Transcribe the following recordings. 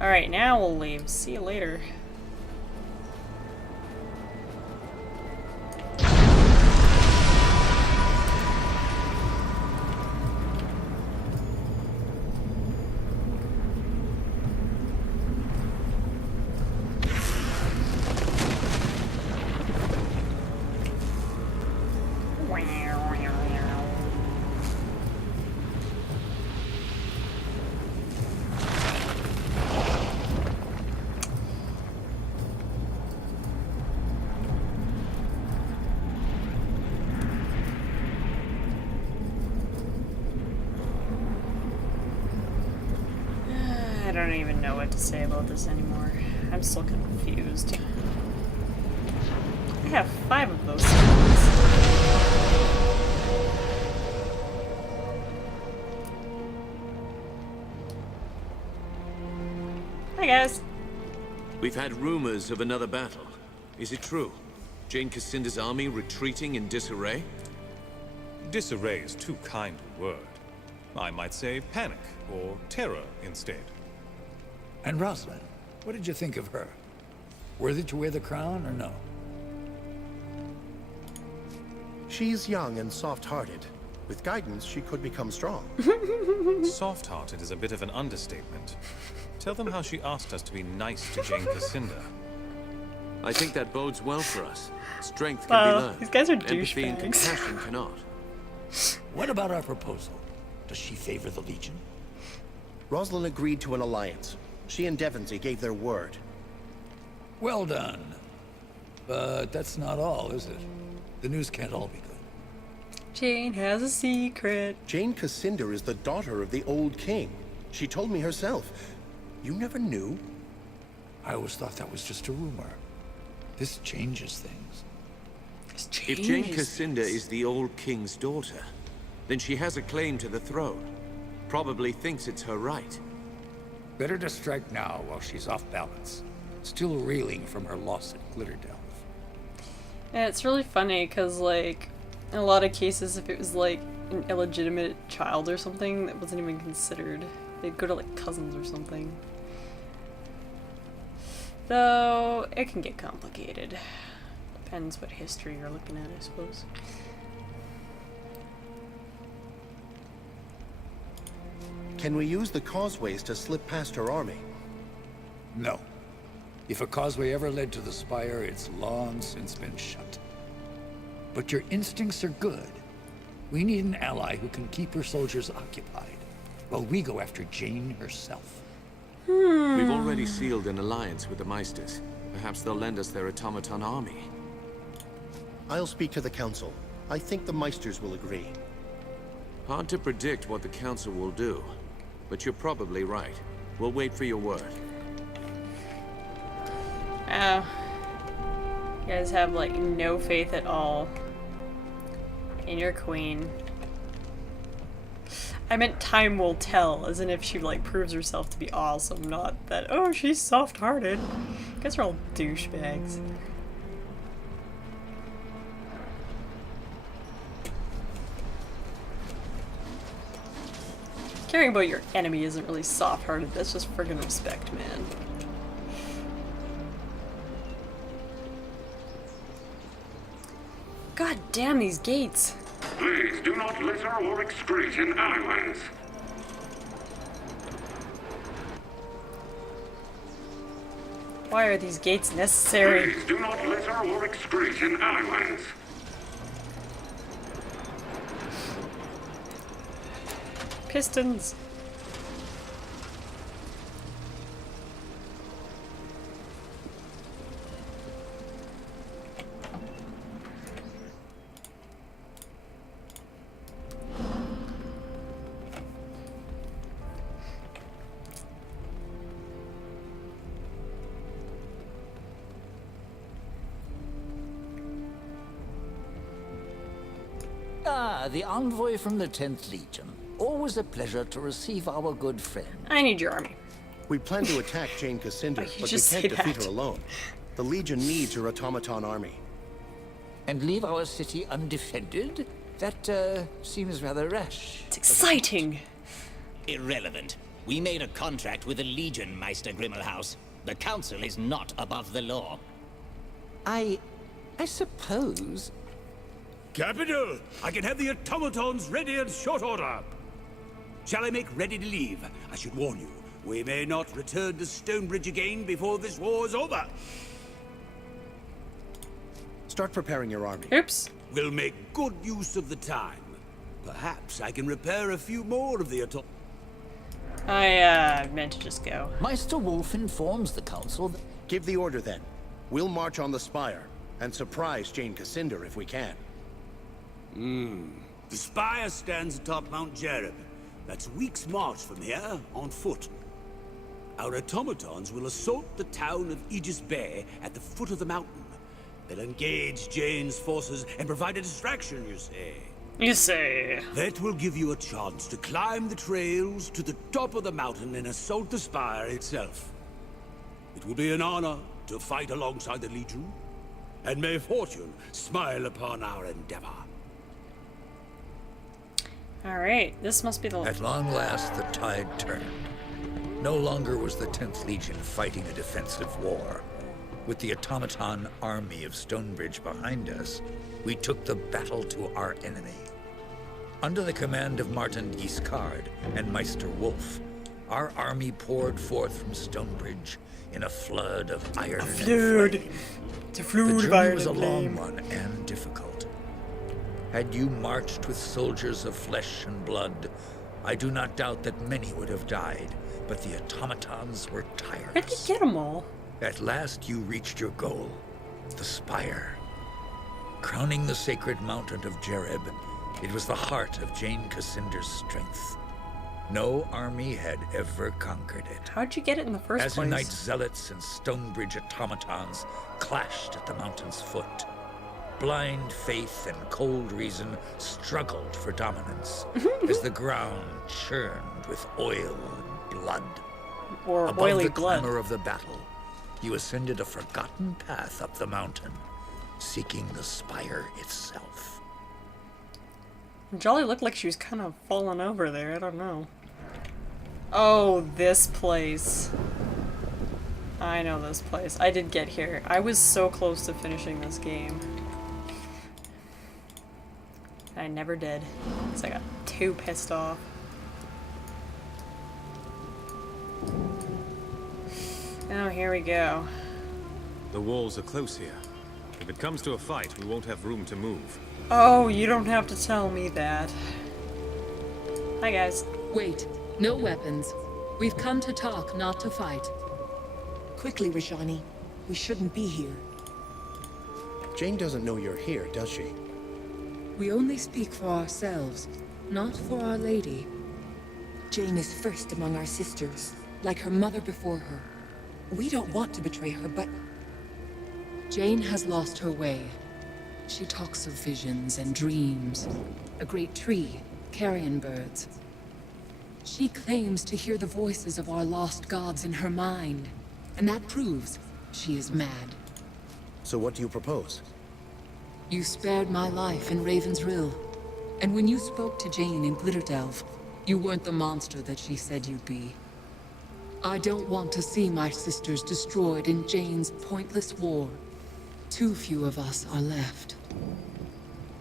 Alright, now we'll leave. See you later. I don't even know what to say about this anymore. I'm still confused. I have 5 of those things. Hi guys. We've had rumors of another battle. Is it true? Jane Cassinda's army retreating in disarray? Disarray is too kind a word. I might say panic, or terror instead. And Rosalind, what did you think of her? Worthy to wear the crown or no? She's young and soft-hearted. With guidance, she could become strong. Soft-hearted is a bit of an understatement. Tell them how she asked us to be nice to Jane Cassinda. I think that bodes well for us. Strength can be learned. These guys are Empathy and douchebags. compassion cannot. What about our proposal? Does she favor the Legion? Rosalind agreed to an alliance. She and Devonsey gave their word. Well done. But that's not all, is it? The news can't all be good. Jane has a secret. Jane Cassinda is the daughter of the old king. She told me herself. You never knew? I always thought that was just a rumor. This changes things. If Jane Cassinda is the old king's daughter, then she has a claim to the throne. Probably thinks it's her right. Better to strike now while she's off balance. Still reeling from her loss at Glitterdelve. Yeah, it's really funny because, like, in a lot of cases, if it was like an illegitimate child or something, that wasn't even considered. They'd go to like cousins or something. Though it can get complicated. Depends what history you're looking at, I suppose. Can we use the causeways to slip past her army? No. If a causeway ever led to the Spire, it's long since been shut. But your instincts are good. We need an ally who can keep her soldiers occupied, while we go after Jane herself. We've already sealed an alliance with the Meisters. Perhaps they'll lend us their automaton army. I'll speak to the council. I think the Meisters will agree. Hard to predict what the council will do, but you're probably right. We'll wait for your word. Oh. You guys have like no faith at all in your queen. I meant time will tell, as in if she like proves herself to be awesome, not that, oh, she's soft-hearted. You guys are all douchebags. Caring about your enemy isn't really soft-hearted, that's just friggin' respect, man. God damn these gates. Please do not litter or excrete in alleyways. Why are these gates necessary? Please do not litter or excrete in alleyways. Pistons. Ah, the envoy from the 10th Legion. Always a pleasure to receive our good friend. I need your army. We plan to attack Jane Cassinda, Why you but we just can't say defeat that? her alone. The Legion needs her automaton army. And leave our city undefended? That, seems rather rash. It's exciting. Irrelevant. We made a contract with the Legion, Meister Grimmelhaus. The Council is not above the law. I suppose... Capital! I can have the automatons ready in short order. Shall I make ready to leave? I should warn you, we may not return to Stonebridge again before this war is over. Start preparing your army. Oops. We'll make good use of the time. Perhaps I can repair a few more of the I meant to just go. Meister Wolf informs the Council that... Give the order then. We'll march on the Spire and surprise Jane Cascinder if we can. The Spire stands atop Mount Jereb. That's a week's march from here, on foot. Our automatons will assault the town of Aegis Bay at the foot of the mountain. They'll engage Jane's forces and provide a distraction, you say. You say. That will give you a chance to climb the trails to the top of the mountain and assault the Spire itself. It will be an honor to fight alongside the Legion, and may fortune smile upon our endeavor. Alright, this must be the... At long last, the tide turned. No longer was the 10th Legion fighting a defensive war. With the automaton army of Stonebridge behind us, we took the battle to our enemy. Under the command of Martin Guiscard and Meister Wolf, our army poured forth from Stonebridge in a flood of iron and flame. It's a The flood of journey iron was a and long flame. one and difficult. Had you marched with soldiers of flesh and blood, I do not doubt that many would have died, but the automatons were Where'd you tireless. get them all? At last you reached your goal, the Spire. Crowning the sacred mountain of Jereb, it was the heart of Jane Cassinder's strength. No army had ever conquered it. How'd you get it in the first place? Azunite zealots and Stonebridge automatons clashed at the mountain's foot. Blind faith and cold reason struggled for dominance as the ground churned with oil and blood. Or Above oily the blood. clamor of the battle, you ascended a forgotten path up the mountain, seeking the Spire itself. Jolly looked like she was kind of falling over there. I don't know. Oh, this place. I know this place. I did get here. I was so close to finishing this game. I never did. Because I got too pissed off. Oh, here we go. The walls are close here. If it comes to a fight, we won't have room to move. Oh, you don't have to tell me that. Hi, guys. Wait, no weapons. We've come to talk, not to fight. Quickly, Rajani. We shouldn't be here. Jane doesn't know you're here, does she? We only speak for ourselves, not for Our Lady. Jane is first among our sisters, like her mother before her. We don't want to betray her, but... Jane has lost her way. She talks of visions and dreams. A great tree, carrion birds. She claims to hear the voices of our lost gods in her mind. And that proves she is mad. So what do you propose? You spared my life in Raven's Rill. And when you spoke to Jane in Glitterdelve, you weren't the monster that she said you'd be. I don't want to see my sisters destroyed in Jane's pointless war. Too few of us are left.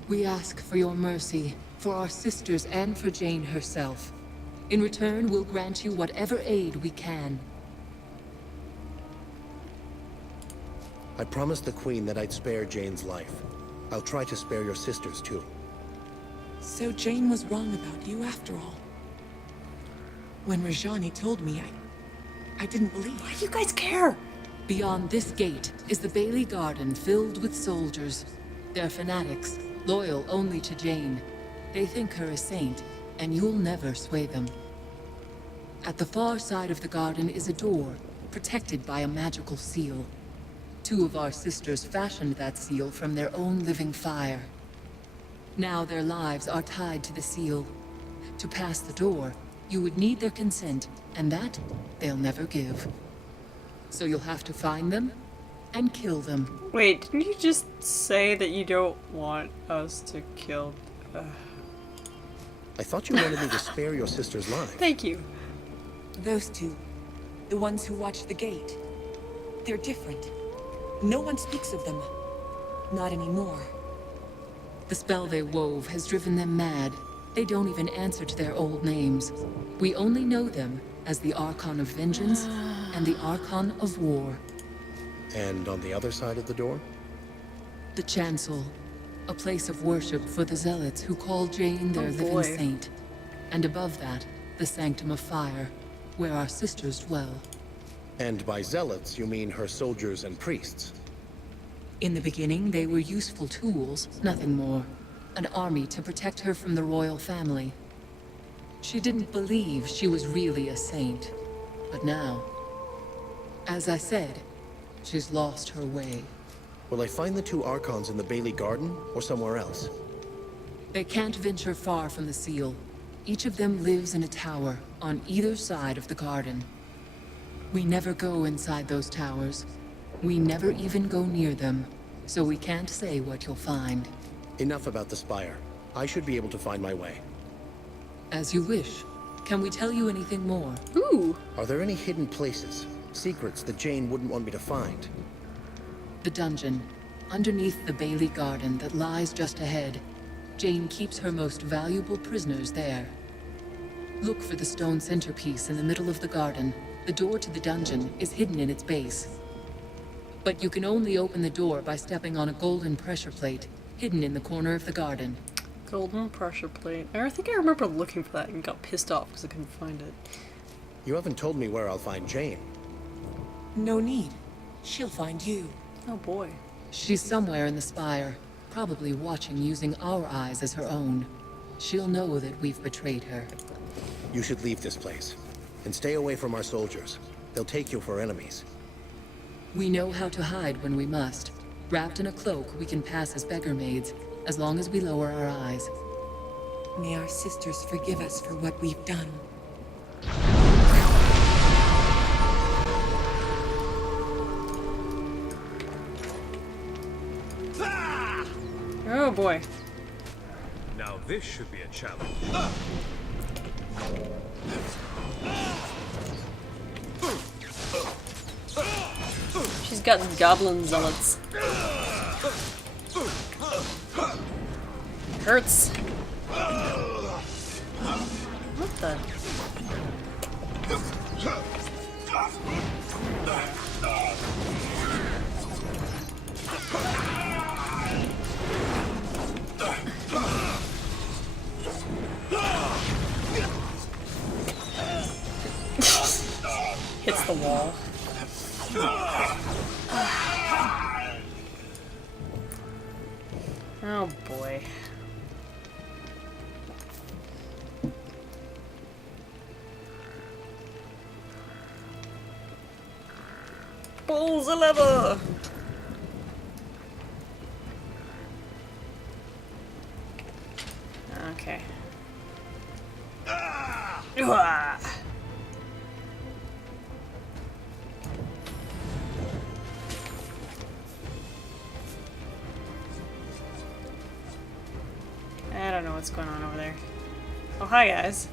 We ask for your mercy, for our sisters and for Jane herself. In return, we'll grant you whatever aid we can. I promised the Queen that I'd spare Jane's life. I'll try to spare your sisters, too. So Jane was wrong about you after all. When Rajani told me, I didn't believe. Why do you guys care? Beyond this gate is the Bailey Garden filled with soldiers. They're fanatics, loyal only to Jane. They think her a saint, and you'll never sway them. At the far side of the garden is a door, protected by a magical seal. Two of our sisters fashioned that seal from their own living fire. Now their lives are tied to the seal. To pass the door, you would need their consent, and that they'll never give. So you'll have to find them and kill them. Wait, didn't you just say that you don't want us to kill... I thought you wanted me to spare your sister's life. Thank you. Those two. The ones who watch the gate. They're different. No one speaks of them. Not anymore. The spell they wove has driven them mad. They don't even answer to their old names. We only know them as the Archon of Vengeance and the Archon of War. And on the other side of the door? The Chancel, a place of worship for the Zealots who call Jane their living saint. And above that, the Sanctum of Fire, where our sisters dwell. And by zealots, you mean her soldiers and priests? In the beginning, they were useful tools, nothing more. An army to protect her from the royal family. She didn't believe she was really a saint. But now, as I said, she's lost her way. Will I find the two Archons in the Bailey Garden, or somewhere else? They can't venture far from the seal. Each of them lives in a tower, on either side of the garden. We never go inside those towers. We never even go near them, so we can't say what you'll find. Enough about the Spire. I should be able to find my way. As you wish. Can we tell you anything more? Ooh! Are there any hidden places? Secrets that Jane wouldn't want me to find? The dungeon, underneath the Bailey Garden that lies just ahead. Jane keeps her most valuable prisoners there. Look for the stone centerpiece in the middle of the garden. The door to the dungeon is hidden in its base. But you can only open the door by stepping on a golden pressure plate, hidden in the corner of the garden. Golden pressure plate. I think I remember looking for that and got pissed off because I couldn't find it. You haven't told me where I'll find Jane. No need. She'll find you. Oh boy. She's somewhere in the Spire, probably watching using our eyes as her own. She'll know that we've betrayed her. You should leave this place. And stay away from our soldiers. They'll take you for enemies. We know how to hide when we must. Wrapped in a cloak, we can pass as beggar maids, as long as we lower our eyes. May our sisters forgive us for what we've done. Oh boy. Now this should be a challenge. She's got goblin zealots. Hurts. What the? Hits the wall. Oh boy. Pull the lever! Okay. Ah! I don't know what's going on over there. Oh, hi guys.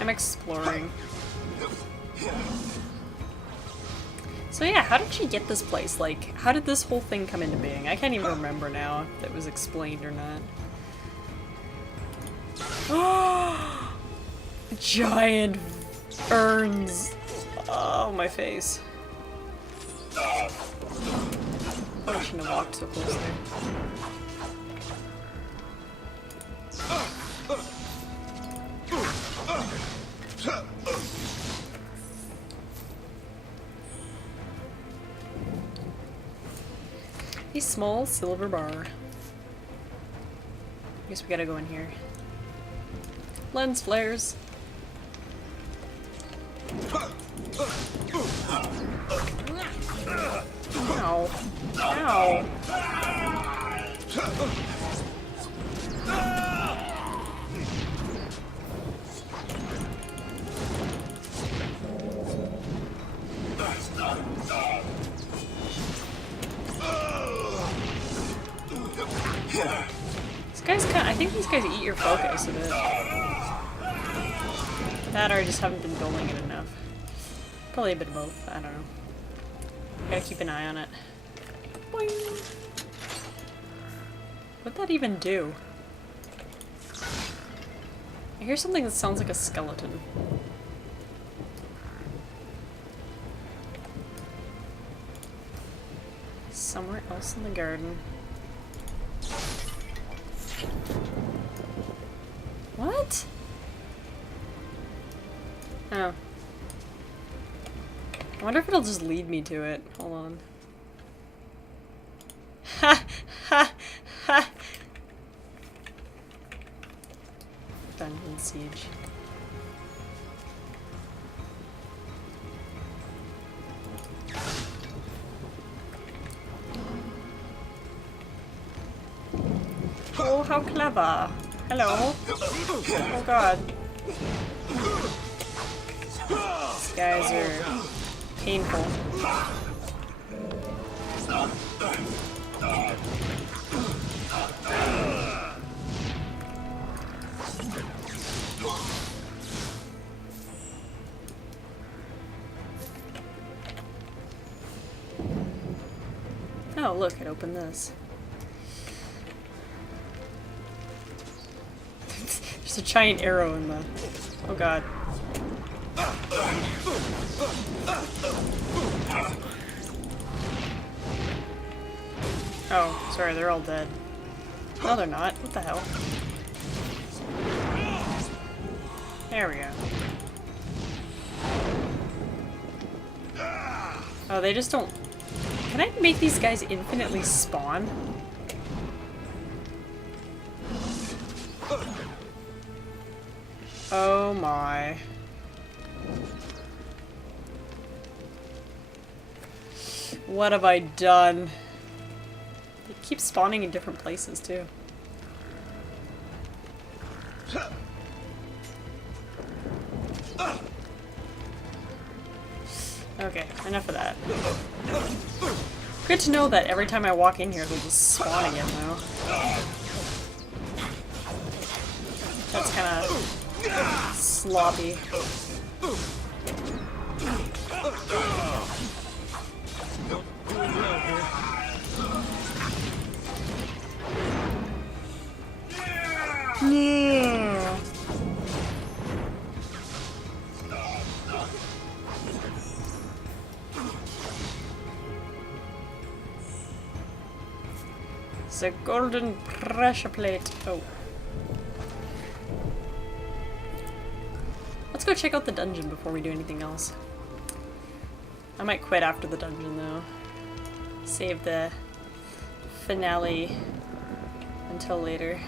I'm exploring. So yeah, how did she get this place? Like, how did this whole thing come into being? I can't even remember now if it was explained or not. Oh, giant urns. Oh, my face. I shouldn't have walked so close there. A small silver bar. I guess we gotta go in here. Lens flares. Ow. Ow. I think these guys eat your focus a bit. That or I just haven't been building it enough. Probably a bit of both, I don't know. Gotta keep an eye on it. Boing. What'd that even do? I hear something that sounds like a skeleton. Somewhere else in the garden. What? Oh. I wonder if it'll just lead me to it. Hold on. Ha! Ha! Ha! Dungeon Siege. Oh, how clever. Hello. Oh god. These guys are painful. Oh, look, it opened this. There's a giant arrow in the... Oh god. Oh, sorry, they're all dead. No, they're not. What the hell? There we go. Oh, they just don't... Can I make these guys infinitely spawn? Oh my. What have I done? They keep spawning in different places too. Okay, enough of that. Good to know that every time I walk in here, they'll just spawn again, though. That's kind of sloppy. Yeah. The golden pressure plate. Oh. Let's go check out the dungeon before we do anything else. I might quit after the dungeon though. Save the finale until later.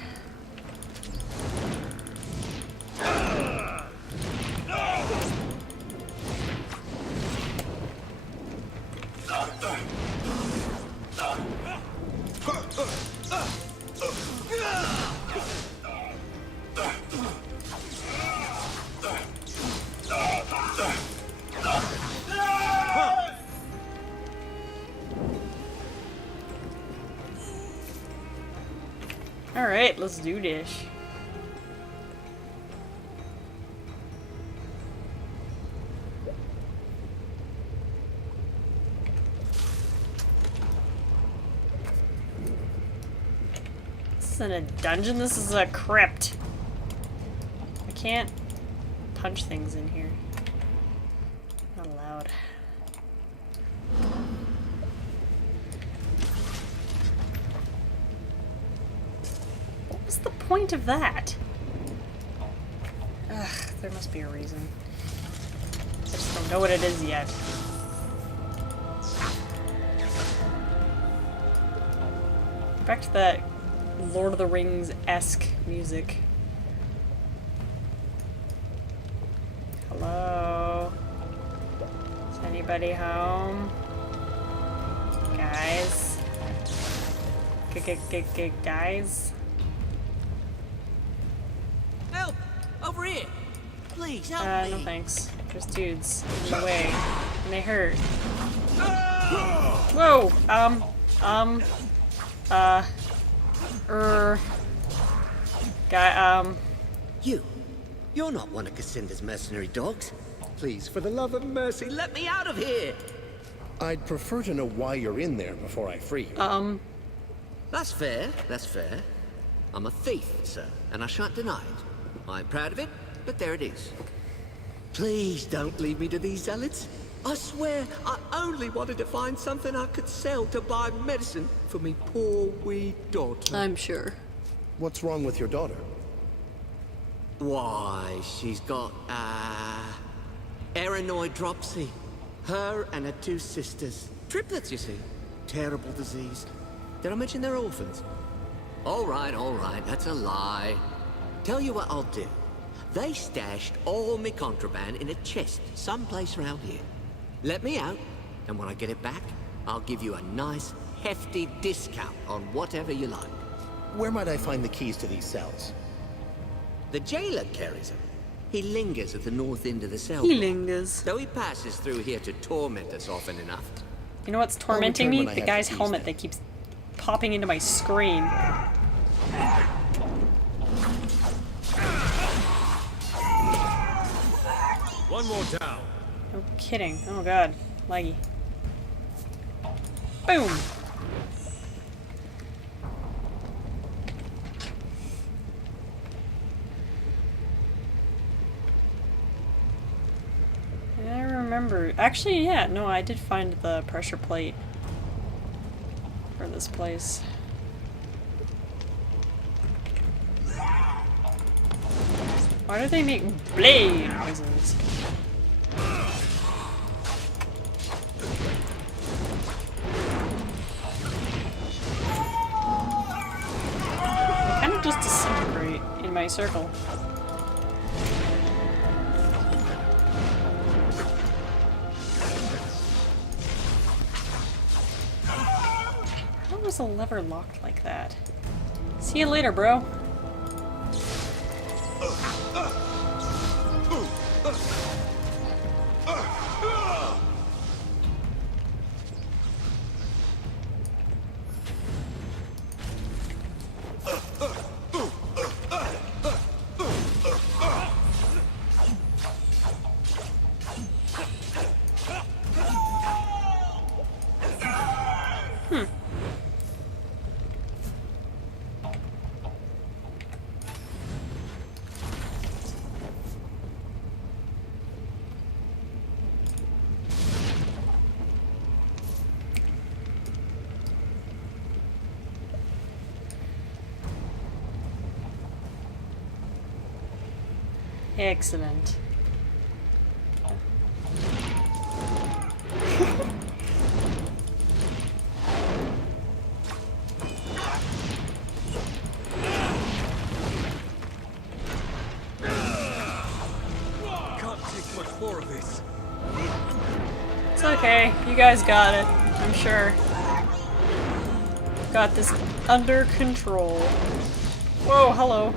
Alright, let's do this. This isn't a dungeon, this is a crypt. I can't punch things in here. Not allowed. What's the point of that? Ugh, there must be a reason. I just don't know what it is yet. Back to that Lord of the Rings-esque music. Hello? Is anybody home? Guys? Guys? Help! Over here! Please, help me! No thanks. There's dudes in the way. And they hurt. Whoa! You're not one of Cassinda's mercenary dogs. Please, for the love of mercy, let me out of here! I'd prefer to know why you're in there before I free you. That's fair, that's fair. I'm a thief, sir, and I shan't deny it. I'm proud of it, but there it is. Please don't leave me to these zealots. I swear, I only wanted to find something I could sell to buy medicine for me poor wee daughter. I'm sure. What's wrong with your daughter? Why, she's got, Aranoid dropsy. Her and her two sisters. Triplets, you see. Terrible disease. Did I mention they're orphans? All right, that's a lie. Tell you what I'll do. They stashed all me contraband in a chest someplace around here. Let me out, and when I get it back, I'll give you a nice, hefty discount on whatever you like. Where might I find the keys to these cells? The jailer carries them. He lingers at the north end of the cell. He lingers. Though he passes through here to torment us often enough. You know what's tormenting me? The guy's helmet that keeps popping into my screen. One more down. No kidding. Oh god. Laggy. Boom! I remember. Actually, yeah, no, I did find the pressure plate for this place. Why do they make blade noises? They kind of just disintegrate in my circle. How was the lever locked like that? See you later, bro. Excellent. Can't take much more of this. It's okay. You guys got it. I'm sure. Got this under control. Whoa, hello.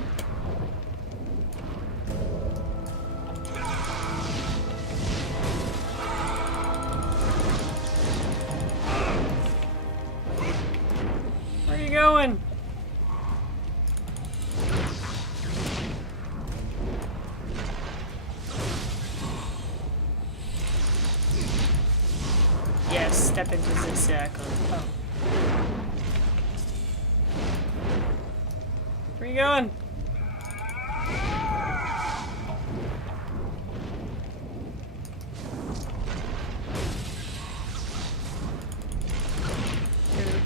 Where are you going? Yes, step into the circle. Oh. Where you going?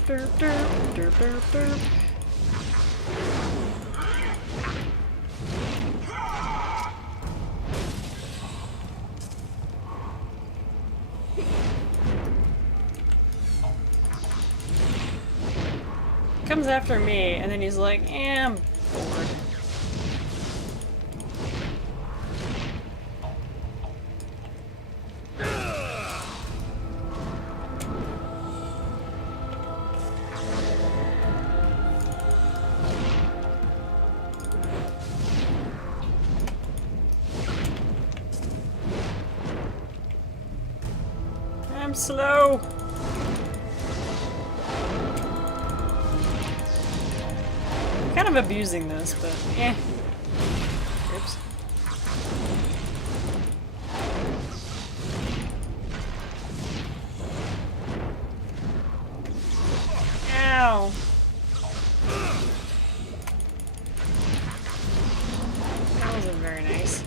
Derp, derp, derp, derp, derp. Comes after me, and then he's like, I'm bored. I'm slow. Kind of abusing this, but eh. Oops. Ow. That wasn't very nice.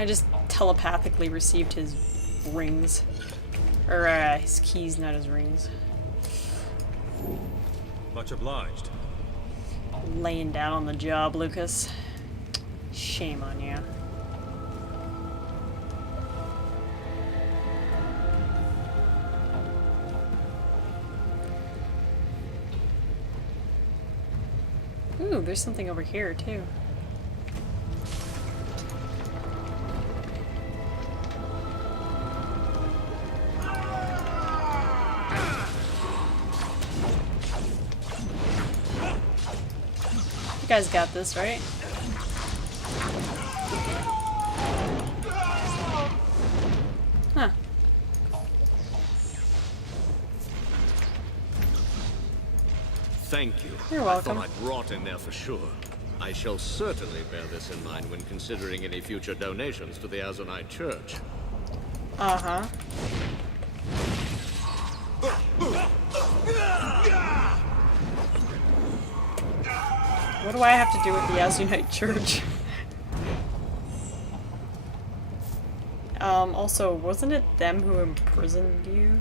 I just telepathically received his rings. Or, his keys, not his rings. Much obliged. Laying down on the job, Lucas. Shame on you. Ooh, there's something over here, too. You guys got this, right? Huh. Thank you. You're welcome. I thought I'd rot in there for sure. I shall certainly bear this in mind when considering any future donations to the Azonite Church. Uh-huh. What do I have to do with the Azonite Church? Also, wasn't it them who imprisoned you?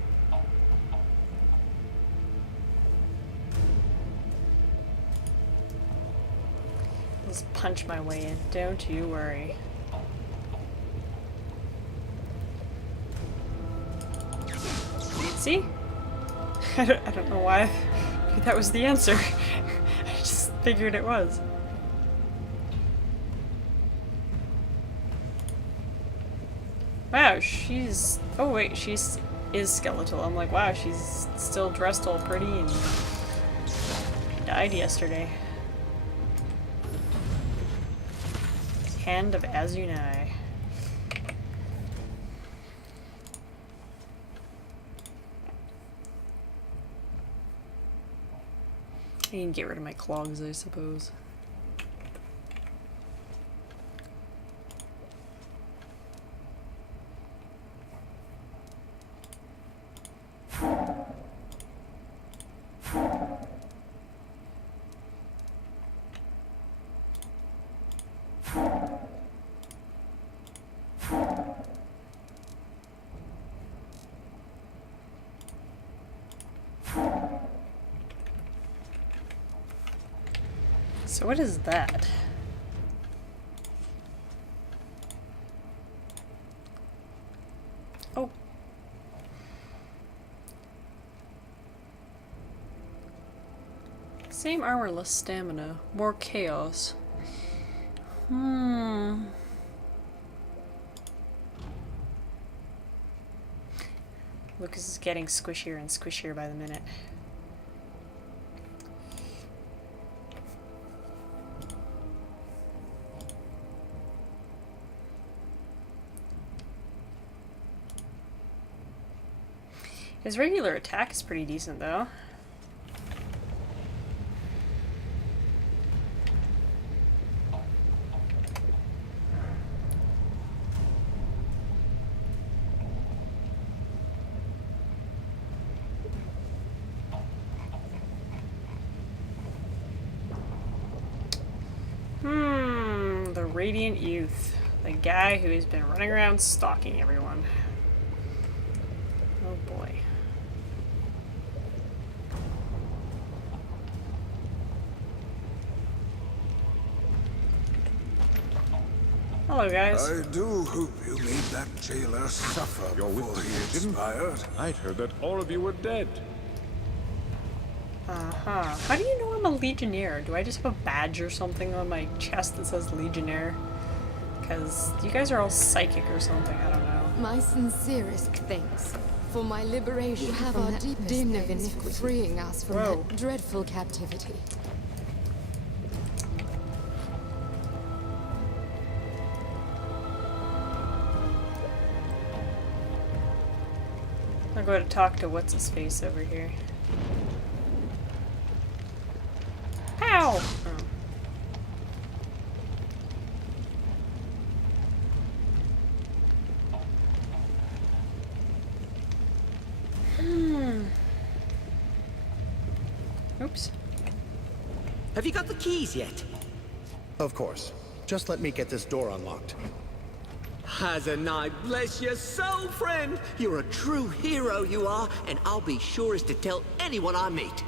Just punch my way in, don't you worry. See? I don't know why that was the answer. I just figured it was. Wow, she's... Oh wait, is skeletal. I'm like, wow, she's still dressed all pretty and died yesterday. Hand of Azunai. I can get rid of my clogs, I suppose. So what is that? Oh. Same armor, less stamina. More chaos. Lucas is getting squishier and squishier by the minute. His regular attack is pretty decent, though. The Radiant Youth. The guy who has been running around stalking everyone. Oh boy. Hello, guys. I do hope you made that jailer suffer before he expired. I'd heard that all of you were dead. Uh-huh. How do you know I'm a Legionnaire? Do I just have a badge or something on my chest that says Legionnaire? Because you guys are all psychic or something, I don't know. My sincerest thanks for my liberation You have from our that deepest din of thanks for iniquity, freeing us from Whoa. that dreadful captivity. I'll go to talk to what's his face over here. Ow! Oh. Oops. Have you got the keys yet? Of course. Just let me get this door unlocked. Hazanai, bless your soul, friend! You're a true hero, you are, and I'll be sure as to tell anyone I meet.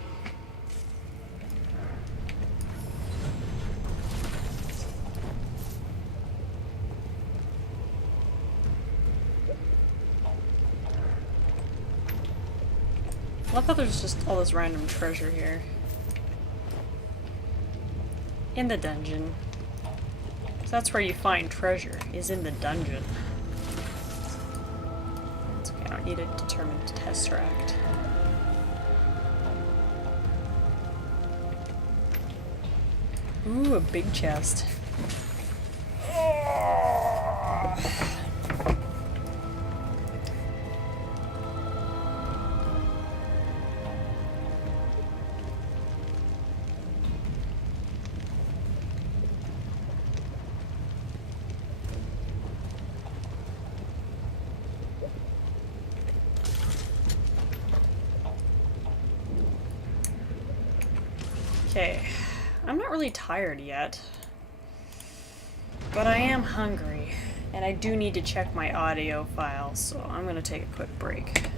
I love how there's just all this random treasure here. In the dungeon. So that's where you find treasure, is in the dungeon. It's okay, I don't need a determined tesseract. Ooh, a big chest. Okay, I'm not really tired yet, but I am hungry, and I do need to check my audio files, so I'm gonna take a quick break.